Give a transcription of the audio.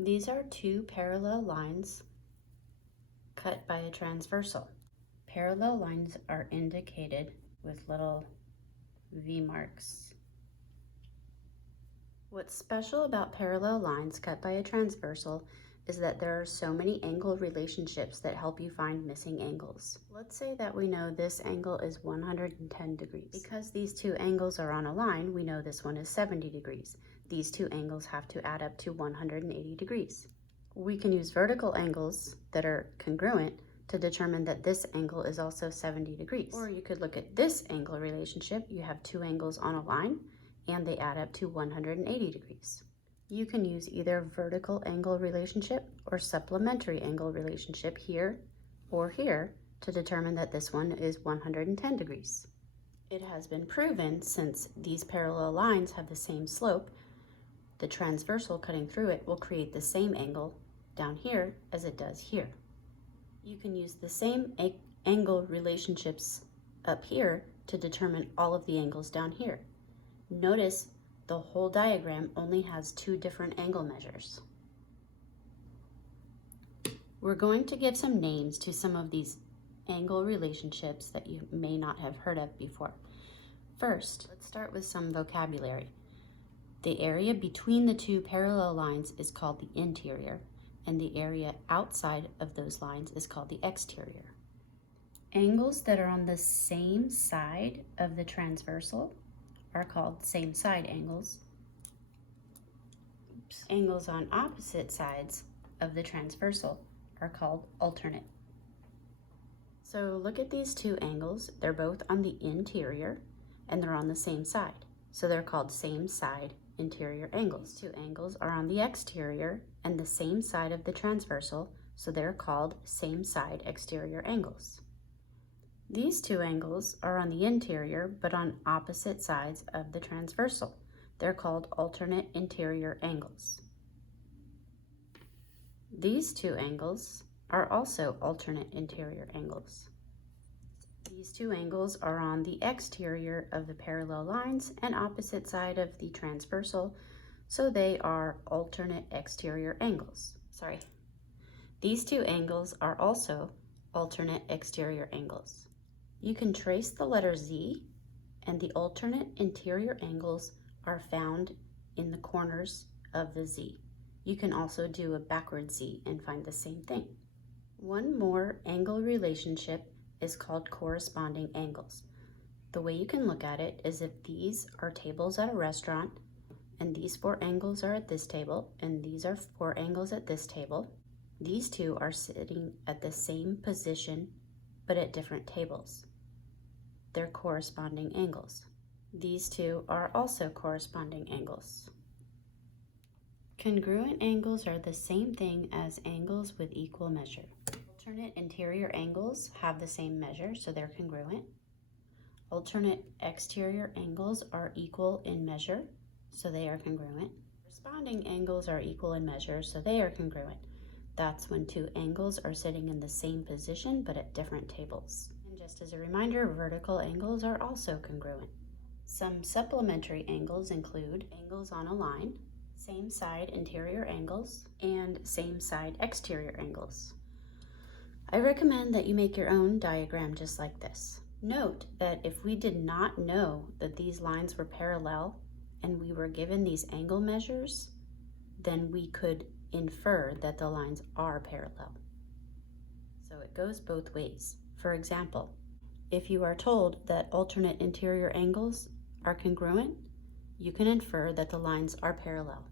These are two parallel lines cut by a transversal. Parallel lines are indicated with little V marks. What's special about parallel lines cut by a transversal is that there are so many angle relationships that help you find missing angles. Let's say that we know this angle is 110 degrees. Because these two angles are on a line, we know this one is 70 degrees. These two angles have to add up to 180 degrees. We can use vertical angles that are congruent to determine that this angle is also 70 degrees. Or you could look at this angle relationship. You have two angles on a line and they add up to 180 degrees. You can use either vertical angle relationship or supplementary angle relationship here or here to determine that this one is 110 degrees. It has been proven, since these parallel lines have the same slope, the transversal cutting through it will create the same angle down here as it does here. You can use the same angle relationships up here to determine all of the angles down here. Notice the whole diagram only has two different angle measures. We're going to give some names to some of these angle relationships that you may not have heard of before. First, let's start with some vocabulary. The area between the two parallel lines is called the interior, and the area outside of those lines is called the exterior. Angles that are on the same side of the transversal are called same side angles. Angles on opposite sides of the transversal are called alternate. So look at these two angles. They're both on the interior and they're on the same side. So they're called same side interior angles. These two angles are on the exterior and the same side of the transversal, so they're called same side exterior angles. These two angles are on the interior but on opposite sides of the transversal. They're called alternate interior angles. These two angles are also alternate interior angles. These two angles are on the exterior of the parallel lines and opposite side of the transversal, so they are alternate exterior angles. These two angles are also alternate exterior angles. You can trace the letter Z, and the alternate interior angles are found in the corners of the Z. You can also do a backward Z and find the same thing. One more angle relationship is called corresponding angles. The way you can look at it is if these are tables at a restaurant, and these four angles are at this table, and these are four angles at this table, these two are sitting at the same position but at different tables. They're corresponding angles. These two are also corresponding angles. Congruent angles are the same thing as angles with equal measure. Alternate interior angles have the same measure, so they're congruent. Alternate exterior angles are equal in measure, so they are congruent. Corresponding angles are equal in measure, so they are congruent. That's when two angles are sitting in the same position but at different tables. And just as a reminder, vertical angles are also congruent. Some supplementary angles include angles on a line, same side interior angles, and same side exterior angles. I recommend that you make your own diagram just like this. Note that if we did not know that these lines were parallel and we were given these angle measures, then we could infer that the lines are parallel. So it goes both ways. For example, if you are told that alternate interior angles are congruent, you can infer that the lines are parallel.